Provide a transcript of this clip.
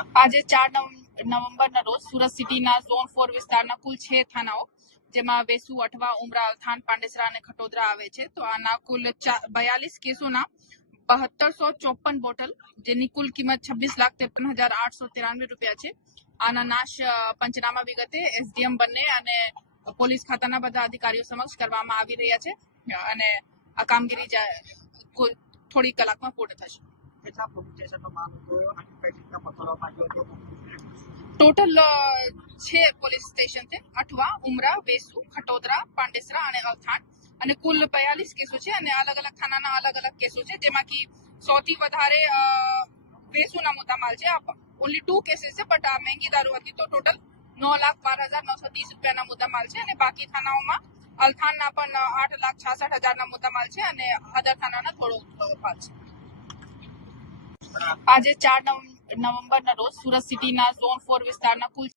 આજે 4 નવેમ્બરના રોજ સુરત સિટીના ઝોન 4 વિસ્તારના કુલ 6 થાનાઓ જેમાં વેસુ, અઠવા, ઉમરા, અલથાણ, પાંડેસરા અને ખટોદરા આવે છે. તો આના કુલ 42 કેસોના 7254 બોટલ જેની કુલ કિંમત 26,53,893 રૂપિયા છે. આના નાશ પંચનામા વિગતે એસડીએમ બંને અને પોલીસ ખાતાના બધા અધિકારીઓ સમક્ષ કરવામાં આવી રહ્યા છે અને આ કામગીરી થોડી કલાકમાં પૂર્ણ થશે. ટોટલ 6 પોલીસ સ્ટેશન છે: અઠવા, ઉમરા, વેસુ, ખટોદરા, પાંડેસરા અને અલથાણ. અને કુલ 42 કેસો છે અને અલગ અલગ થાનાના અલગ અલગ કેસો છે, જેમાંથી સૌથી વધારે વેસુના મુદ્દામાલ છે. ઓનલી 2 કેસીસ છે, બટ આ મહેંગી દારૂ હતી તો ટોટલ 9,12,930 રૂપિયાના મુદ્દામાલ છે. અને બાકી થાનાઓમાં અલથાણના પણ 8,66,000ના મુદ્દામાલ છે અને અધર થાનાના થોડો ભાગ છે. આજે 4 નવેમ્બરના રોજ સુરત સિટીના ઝોન 4 વિસ્તારના કુલ